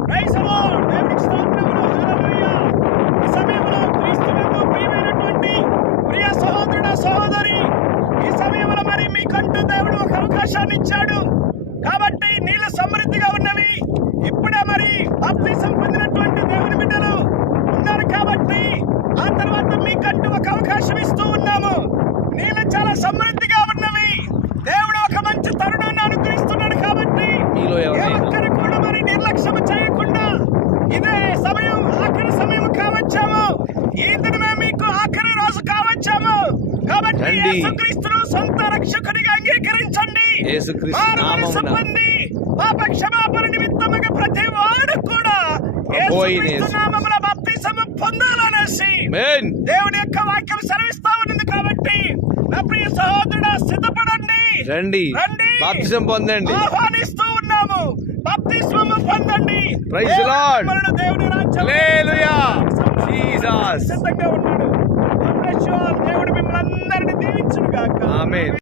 Praise the lord. దేవునికి స్తోత్రములు. హల్లెలూయా. ఈ సమయంలో క్రీస్తునందు ప్రియమైనటువంటి ప్రియ సహోదరుడు సహోదరి, ఈ సమయంలో మరి మీకంటూ దేవుడు ఒక అవకాశాన్ని ఇచ్చాడు. కాబట్టి నీళ్ళు సమృద్ధిగా ఉన్నవి. ఇప్పుడే మరి బాప్తిసం పొందినటువంటి దేవుని బిడ్డలు ఉన్నారు కాబట్టి ఆ తర్వాత మీకంటూ ఒక అవకాశం ఇస్తూ ఉన్నాము. నీళ్ళు చాలా సమృద్ధిగా ఉన్నవి. దేవుడు ఒక మంచి తరుణాన్ని అనుగ్రహిస్తున్నాడు కాబట్టి ఏ ఒక్కరు కూడా మరి నిర్లక్ష్యం చేయకుండా ఇదే సమయం ఆఖరి సమయం కావచ్చాము. ఈ దినమే మీకు ఆఖరి రోజు కావచ్చాము. కాబట్టి యేసుక్రీస్తును సొంత రక్షకునిగా అంగీకరించండి. సంబంధి పాప క్షమాపణ నిమిత్తముగా ప్రతి వాడు కూడా యేసుక్రీస్తు నామములో బాప్తిసము పొందాలనేసి దేవుని యొక్క వాక్యం సెలవిస్తా ఉన్నది. కాబట్టి నా ప్రియ సహోదరుడా, సిద్ధపడండి, రండి, బాప్తిసం పొందండి. ఆహ్వానిస్తూ ఉన్నాము, బాప్తిస్మము పొందండి. Praise the lord. దేవుని రాజ్యం హల్లెలూయా. జీసస్ సిద్ధంగా ఉన్నాడు. దేవుడు మిమ్మల్ని అందరినీ దీవించును గాక. ఆమేన్.